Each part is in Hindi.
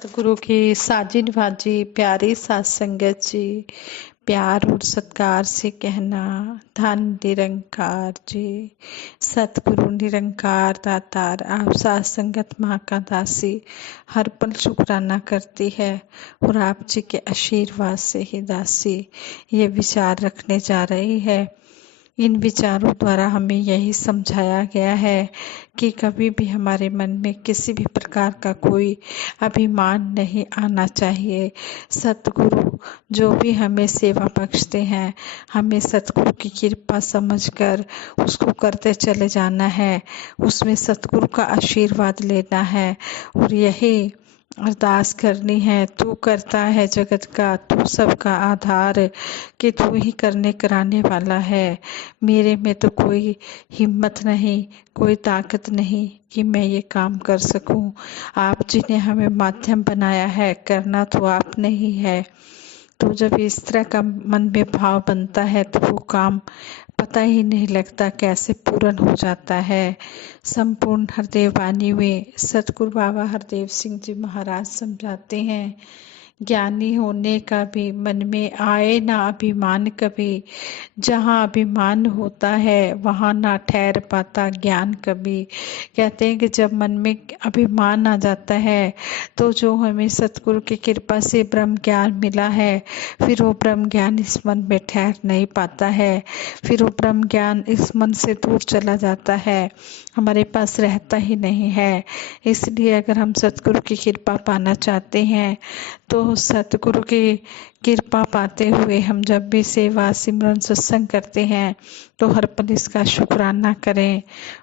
सतगुरु की साजिद बाजी प्यारी सात संगत जी, प्यार और सत्कार से कहना धन निरंकार जी। सतगुरु निरंकार दातार आप सात संगत माँ का दासी हर पल शुक्राना करती है और आप जी के आशीर्वाद से ही दासी ये विचार रखने जा रही है। इन विचारों द्वारा हमें यही समझाया गया है कि कभी भी हमारे मन में किसी भी प्रकार का कोई अभिमान नहीं आना चाहिए। सतगुरु जो भी हमें सेवा बख्शते हैं, हमें सतगुरु की कृपा समझकर उसको करते चले जाना है, उसमें सतगुरु का आशीर्वाद लेना है और यही अरदास करनी है। तू करता है जगत का, तू सबका आधार, कि तू ही करने कराने वाला है। मेरे में तो कोई हिम्मत नहीं, कोई ताकत नहीं कि मैं ये काम कर सकूं। आप जी ने हमें माध्यम बनाया है, करना तो आपने ही है। तो जब इस तरह का मन में भाव बनता है तो वो काम पता ही नहीं लगता कैसे पूर्ण हो जाता है। संपूर्ण हरदेव वाणी में सतगुरु बाबा हरदेव सिंह जी महाराज समझाते हैं, ज्ञानी होने का भी मन में आए ना अभिमान कभी, जहाँ अभिमान होता है वहाँ ना ठहर पाता ज्ञान कभी। कहते हैं कि जब मन में अभिमान आ जाता है तो जो हमें सतगुरु की कृपा से ब्रह्म ज्ञान मिला है, फिर वो ब्रह्म ज्ञान इस मन में ठहर नहीं पाता है, फिर वो ब्रह्म ज्ञान इस मन से दूर चला जाता है, हमारे पास रहता ही नहीं है। इसलिए अगर हम सतगुरु की कृपा पाना चाहते हैं तो सतगुरु की कृपा पाते हुए हम जब भी सेवा सिमरन सत्संग करते हैं तो हर पल इसका शुक्राना करें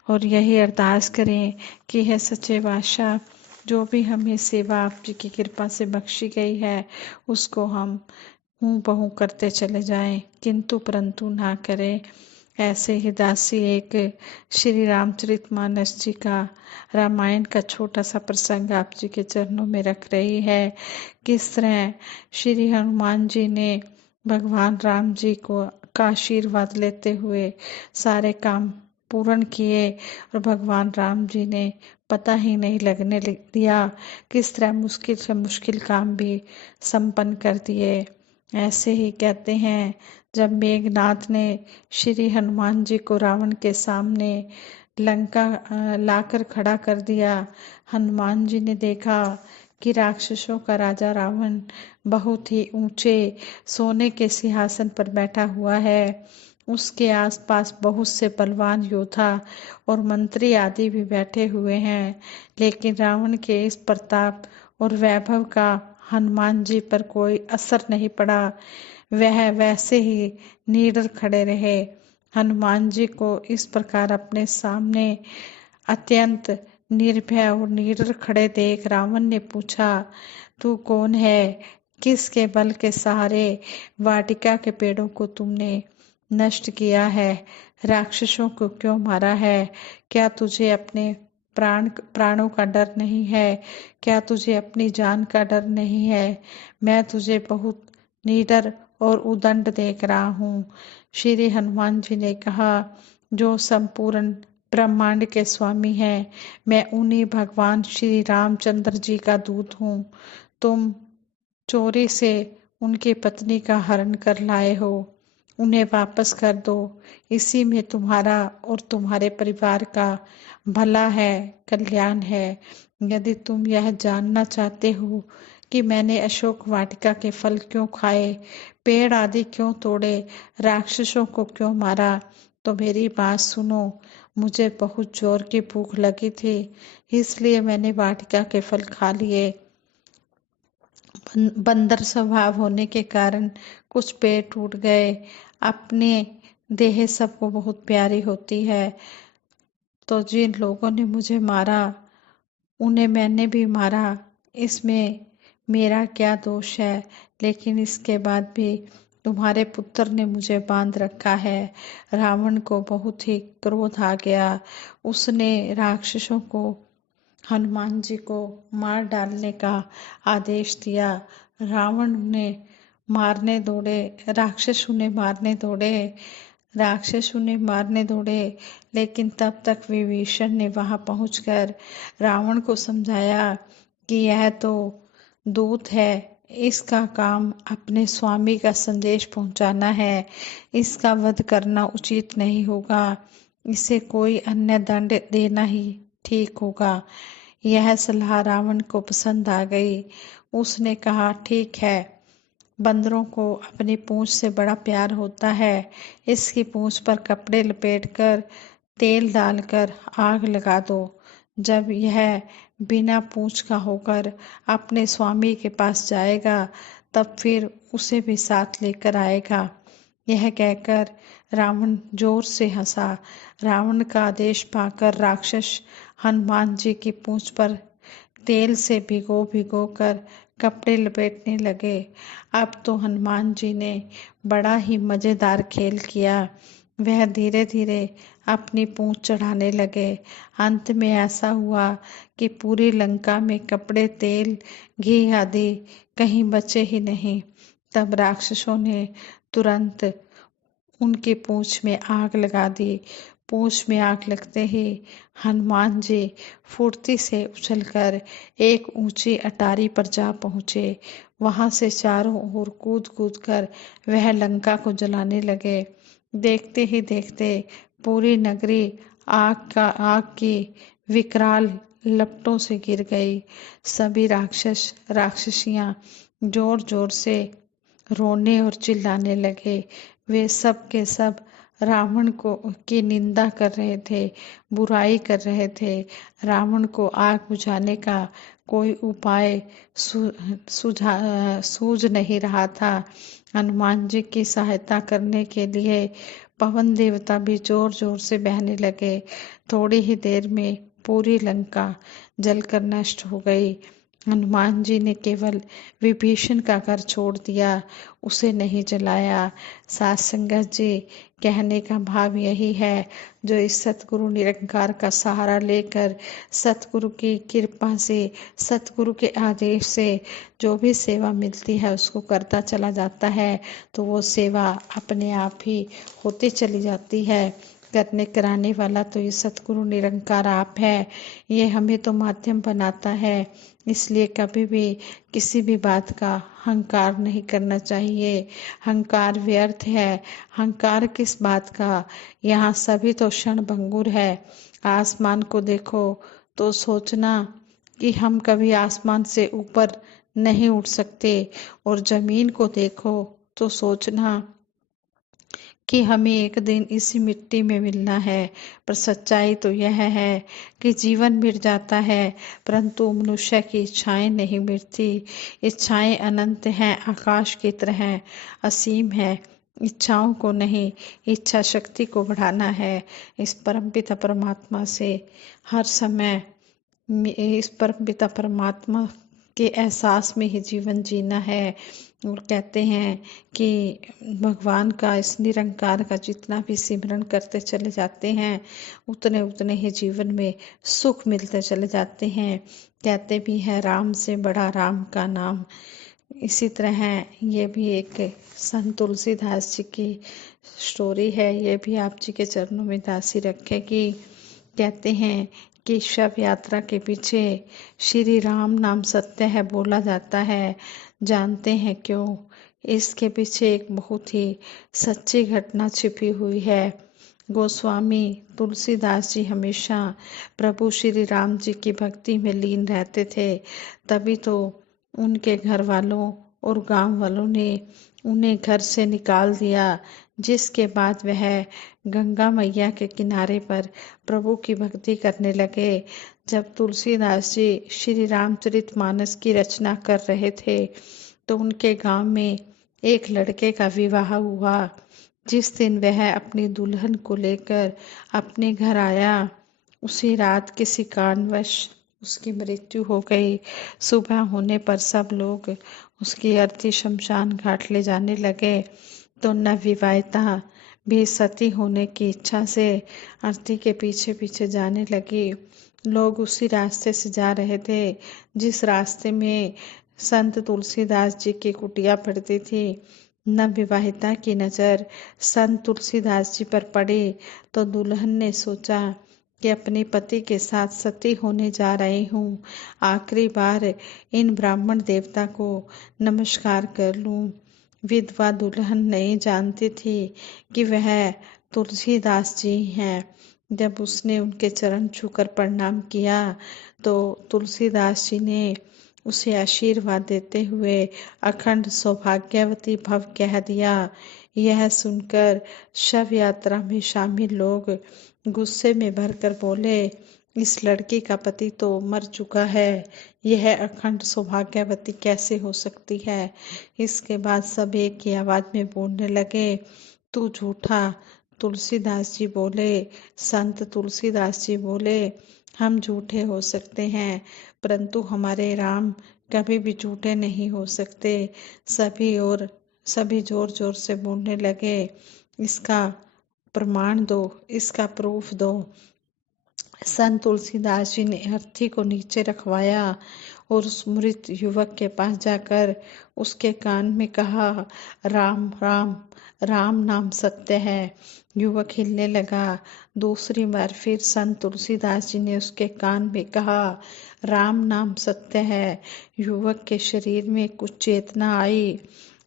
और यही अरदास करें कि है सच्चे बादशाह, जो भी हमें सेवा आपकी की कृपा से बख्शी गई है उसको हम हूँ बहू करते चले जाएं, किंतु परंतु ना करें। ऐसे ही दासी एक श्री रामचरितमानस जी का, रामायण का छोटा सा प्रसंग आप जी के चरणों में रख रही है। किस तरह श्री हनुमान जी ने भगवान राम जी को का आशीर्वाद लेते हुए सारे काम पूर्ण किए और भगवान राम जी ने पता ही नहीं लगने दिया, किस तरह मुश्किल से मुश्किल काम भी संपन्न कर दिए। ऐसे ही कहते हैं, जब मेघनाथ ने श्री हनुमान जी को रावण के सामने लंका लाकर खड़ा कर दिया, हनुमान जी ने देखा कि राक्षसों का राजा रावण बहुत ही ऊंचे सोने के सिंहासन पर बैठा हुआ है, उसके आसपास बहुत से बलवान योद्धा और मंत्री आदि भी बैठे हुए हैं, लेकिन रावण के इस प्रताप और वैभव का हनुमान जी पर कोई असर नहीं पड़ा। वह वैसे ही निडर खड़े रहे। हनुमान जी को इस प्रकार अपने सामने अत्यंत निर्भय और निडर खड़े देख रावण ने पूछा, तू कौन है? किसके बल के सहारे वाटिका के पेड़ों को तुमने नष्ट किया है? राक्षसों को क्यों मारा है? क्या तुझे अपने प्राणों का डर नहीं है? क्या तुझे अपनी जान का डर नहीं है? मैं तुझे बहुत निडर और उदंड देख रहा हूँ। श्री हनुमान जी ने कहा, जो संपूर्ण ब्रह्मांड के स्वामी हैं, मैं उन्हीं भगवान श्री रामचंद्र जी का दूत हूँ। तुम चोरी से उनकी पत्नी का हरण कर लाए हो, उन्हें वापस कर दो। इसी में तुम्हारा और तुम्हारे परिवार का भला है, कल्याण है। यदि तुम यह जानना चाहते हो कि मैंने अशोक वाटिका के फल क्यों खाए, पेड़ आदि क्यों तोड़े, राक्षसों को क्यों मारा, तो मेरी बात सुनो। मुझे बहुत जोर की भूख लगी थी, इसलिए मैंने वाटिका के फल खा लिए। बंदर स्वभाव होने के कारण कुछ पेड़ टूट गए। अपने देह सबको बहुत प्यारी होती है, तो जिन लोगों ने मुझे मारा उन्हें मैंने भी मारा। इसमें मेरा क्या दोष है? लेकिन इसके बाद भी तुम्हारे पुत्र ने मुझे बांध रखा है। रावण को बहुत ही क्रोध आ गया। उसने राक्षसों को, हनुमान जी को मार डालने का आदेश दिया। रावण उन्हें मारने दौड़े, राक्षस उन्हें मारने दौड़े, लेकिन तब तक विभीषण ने वहां पहुंचकर रावण को समझाया कि यह तो दूत है, इसका काम अपने स्वामी का संदेश पहुंचाना है। इसका वध करना उचित नहीं होगा, इसे कोई अन्य दंड देना ही ठीक होगा। यह सलाह रावण को पसंद आ गई। उसने कहा, ठीक है, बंदरों को अपनी पूंछ से बड़ा प्यार होता है। इसकी पूंछ पर कपड़े लपेटकर तेल डालकर आग लगा दो। जब यह बिना पूंछ का होकर अपने स्वामी के पास जाएगा, तब फिर उसे भी साथ लेकर आएगा। यह कहकर रावण जोर से हंसा। रावण का आदेश पाकर राक्षस हनुमान जी की पूंछ पर तेल से भिगो भिगो कर कपड़े लपेटने लगे। अब तो हनुमान जी ने बड़ा ही मजेदार खेल किया। वह धीरे धीरे अपनी पूंछ चढ़ाने लगे। अंत में ऐसा हुआ कि पूरी लंका में कपड़े, तेल, घी आदि कहीं बचे ही नहीं। तब राक्षसों ने तुरंत उनकी पूंछ में आग लगा दी। पूंछ में आग लगते ही हनुमान जी फुर्ती से उछलकर एक ऊंची अटारी पर जा पहुंचे। वहां से चारों ओर कूद कूद कर वह लंका को जलाने लगे। देखते ही देखते पूरी नगरी आग की विकराल लपटों से घिर गई। सभी राक्षस राक्षसियां जोर जोर से रोने और चिल्लाने लगे। वे सब के सब रावण को की निंदा कर रहे थे, बुराई कर रहे थे। रावण को आग बुझाने का कोई उपाय सूझ नहीं रहा था। हनुमान जी की सहायता करने के लिए पवन देवता भी जोर जोर से बहने लगे। थोड़ी ही देर में पूरी लंका जलकर नष्ट हो गई। हनुमान जी ने केवल विभीषण का घर छोड़ दिया, उसे नहीं जलाया। साथ संगत जी, कहने का भाव यही है, जो इस सतगुरु निरंकार का सहारा लेकर सतगुरु की कृपा से, सतगुरु के आदेश से जो भी सेवा मिलती है उसको करता चला जाता है, तो वो सेवा अपने आप ही होती चली जाती है। करने कराने वाला तो ये सतगुरु निरंकार आप है। ये हमें तो माध्यम बनाता है। इसलिए कभी भी किसी भी बात का अहंकार नहीं करना चाहिए। अहंकार व्यर्थ है। अहंकार किस बात का? यहाँ सभी तो क्षण भंगुर है। आसमान को देखो तो सोचना कि हम कभी आसमान से ऊपर नहीं उठ सकते, और जमीन को देखो तो सोचना कि हमें एक दिन इसी मिट्टी में मिलना है। पर सच्चाई तो यह है कि जीवन मिट जाता है, परंतु मनुष्य की इच्छाएं नहीं मिटती। इच्छाएं अनंत हैं, आकाश की तरह असीम है। इच्छाओं को नहीं, इच्छा शक्ति को बढ़ाना है। इस परमपिता परमात्मा से हर समय इस परमपिता परमात्मा के एहसास में ही जीवन जीना है। और कहते हैं कि भगवान का, इस निरंकार का जितना भी सिमरन करते चले जाते हैं, उतने उतने ही जीवन में सुख मिलते चले जाते हैं। कहते भी हैं, राम से बड़ा राम का नाम। इसी तरह ये भी एक संत तुलसीदास जी की स्टोरी है। ये भी आप जी के चरणों में दासी रखेगी। कहते हैं कि शव यात्रा के पीछे श्री राम नाम सत्य है बोला जाता है। जानते हैं क्यों? इसके पीछे एक बहुत ही सच्ची घटना छिपी हुई है। गोस्वामी तुलसीदास जी हमेशा प्रभु श्री राम जी की भक्ति में लीन रहते थे। तभी तो उनके घर वालों और गांव वालों ने उन्हें घर से निकाल दिया, जिसके बाद वह गंगा मैया के किनारे पर प्रभु की भक्ति करने लगे। जब तुलसीदास जी श्री रामचरितमानस की रचना कर रहे थे, तो उनके गांव में एक लड़के का विवाह हुआ। जिस दिन वह अपनी दुल्हन को लेकर अपने घर आया, उसी रात किसी कारणवश उसकी मृत्यु हो गई। सुबह होने पर सब लोग उसकी अर्थी शमशान घाट ले जाने लगे, तो नवविवाहिता भी सती होने की इच्छा से अर्थी के पीछे पीछे जाने लगी। लोग उसी रास्ते से जा रहे थे जिस रास्ते में संत तुलसीदास जी की कुटिया पड़ती थी। नवविवाहिता की नजर संत तुलसीदास जी पर पड़ी, तो दुल्हन ने सोचा कि अपने पति के साथ सती होने जा रही हूँ, आखिरी बार इन ब्राह्मण देवता को नमस्कार कर लूं। विधवा दुल्हन नहीं जानती थी कि वह तुलसीदास जी हैं। जब उसने उनके चरण छूकर प्रणाम किया तो तुलसीदास जी ने उसे आशीर्वाद देते हुए अखंड सौभाग्यवती भव कह दिया। यह सुनकर शव यात्रा में शामिल लोग गुस्से में भरकर बोले, इस लड़की का पति तो मर चुका है, यह अखंड सौभाग्यवती कैसे हो सकती है। इसके बाद सब एक ही आवाज में बोलने लगे, तू झूठा। तुलसीदास जी बोले, संत तुलसीदास जी बोले, हम झूठे हो सकते हैं परंतु हमारे राम कभी भी झूठे नहीं हो सकते। सभी जोर जोर से बोलने लगे, इसका प्रमाण दो, इसका प्रूफ दो। संत तुलसीदास जी ने अर्थी को नीचे रखवाया और उस मृत युवक के पास जाकर उसके कान में कहा, राम राम, राम नाम सत्य है। युवक हिलने लगा। दूसरी बार फिर संत तुलसीदास जी ने उसके कान में कहा, राम नाम सत्य है। युवक के शरीर में कुछ चेतना आई।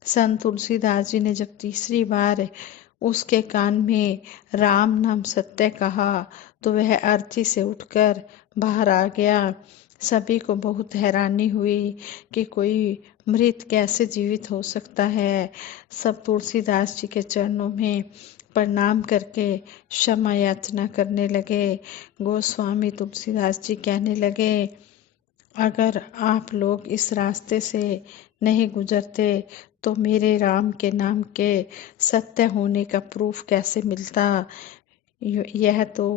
संत तुलसीदास जी ने जब तीसरी बार उसके कान में राम नाम सत्य कहा तो वह अर्थी से उठकर बाहर आ गया। सभी को बहुत हैरानी हुई कि कोई मृत कैसे जीवित हो सकता है। सब तुलसीदास जी के चरणों में प्रणाम करके क्षमा याचना करने लगे। गोस्वामी तुलसीदास जी कहने लगे, अगर आप लोग इस रास्ते से नहीं गुजरते तो मेरे राम के नाम के सत्य होने का प्रूफ कैसे मिलता। यह तो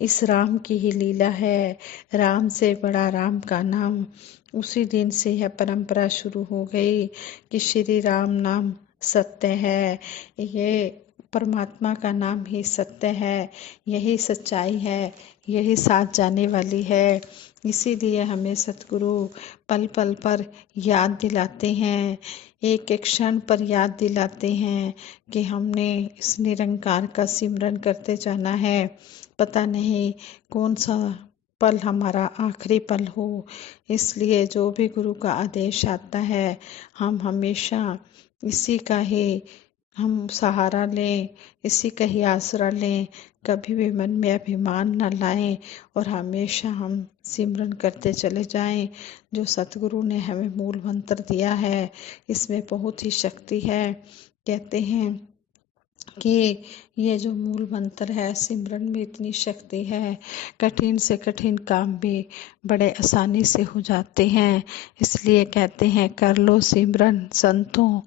इस राम की ही लीला है। राम से बड़ा राम का नाम। उसी दिन से यह परंपरा शुरू हो गई कि श्री राम नाम सत्य है। ये परमात्मा का नाम ही सत्य है, यही सच्चाई है, यही साथ जाने वाली है। इसीलिए हमें सतगुरु पल पल पर याद दिलाते हैं, एक एक क्षण पर याद दिलाते हैं कि हमने इस निरंकार का सिमरन करते जाना है। पता नहीं कौन सा पल हमारा आखिरी पल हो, इसलिए जो भी गुरु का आदेश आता है हम हमेशा इसी का ही हम सहारा लें, इसी का ही आसरा लें। कभी भी मन में अभिमान न लाएं और हमेशा हम सिमरन करते चले जाएं। जो सतगुरु ने हमें मूल मंत्र दिया है इसमें बहुत ही शक्ति है। कहते हैं कि ये जो मूल मंत्र है सिमरन में इतनी शक्ति है, कठिन से कठिन काम भी बड़े आसानी से हो जाते हैं। इसलिए कहते हैं, कर लो सिमरन संतों,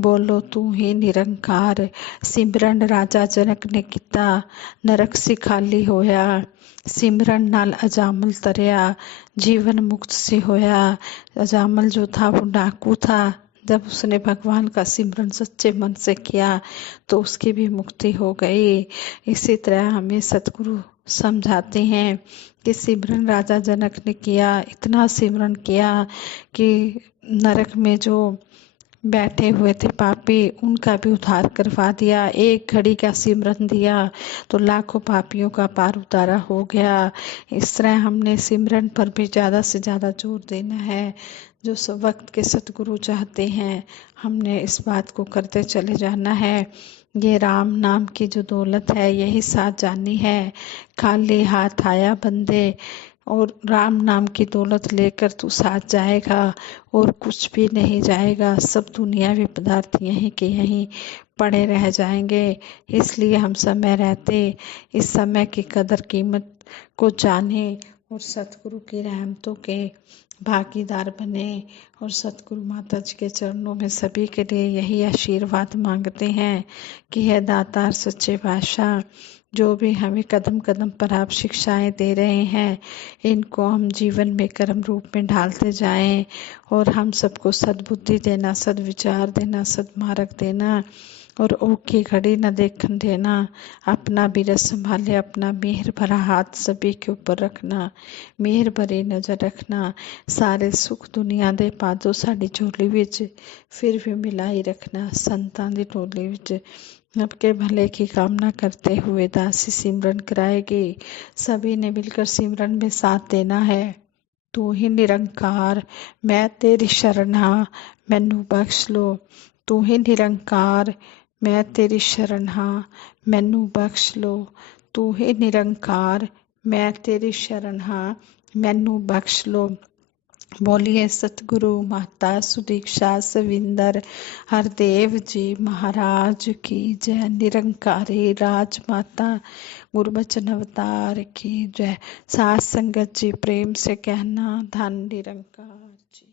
बोलो तू ही निरंकार। सिमरन राजा जनक ने किता, नरक से खाली होया। सिमरन नाल अजामल तरिया, जीवन मुक्त से होया। अजामल जो था वो डाकू था, जब उसने भगवान का सिमरन सच्चे मन से किया तो उसकी भी मुक्ति हो गई। इसी तरह हमें सतगुरु समझाते हैं कि सिमरन राजा जनक ने किया, इतना सिमरन किया कि नरक में जो बैठे हुए थे पापी उनका भी उद्धार करवा दिया। एक घड़ी का सिमरन दिया तो लाखों पापियों का पार उतारा हो गया। इस तरह हमने सिमरन पर भी ज़्यादा से ज़्यादा जोर देना है। जो सब वक्त के सतगुरु चाहते हैं हमने इस बात को करते चले जाना है। ये राम नाम की जो दौलत है यही साथ जानी है। खाली हाथ आया बंदे और राम नाम की दौलत लेकर तू साथ जाएगा और कुछ भी नहीं जाएगा। सब दुनियावी पदार्थ यहीं के यहीं पड़े रह जाएंगे। इसलिए हम समय रहते इस समय की कदर कीमत को जाने और सतगुरु की रहमतों के भागीदार बने। और सतगुरु माता जी के चरणों में सभी के लिए यही आशीर्वाद मांगते हैं कि हे दातार सच्चे बादशाह, जो भी हमें कदम कदम पर आप शिक्षाएं दे रहे हैं इनको हम जीवन में कर्म रूप में ढालते जाएं और हम सबको सद्बुद्धि देना, सद्विचार देना, सद्मार्ग देना और ओके घड़ी न देखन देना। अपना बिरस संभाले, अपना मेहर भरा हाथ सभी के ऊपर रखना, मेहर भरी नज़र रखना। सारे सुख दुनिया दे पा दो साडी झोली विच, फिर भी मिलाई रखना संतां दी टोली विच। सबके भले की कामना करते हुए दासी सिमरन कराएगी। सभी ने मिलकर सिमरन में साथ देना है। तू ही निरंकार, मैं तेरी शरण हाँ, मैनू बख्श लो। तू ही निरंकार, मैं तेरी शरण हाँ, मैनू बख्श लो। तू ही निरंकार, मैं तेरी शरण हाँ, मैनू बख्श लो। बोलिए सतगुरु माता सुदीक्षा सविंदर हरदेव जी महाराज की जय। निरंकारी राजमाता गुरबचन अवतार की जय। सात संगत जी प्रेम से कहना धन निरंकार जी।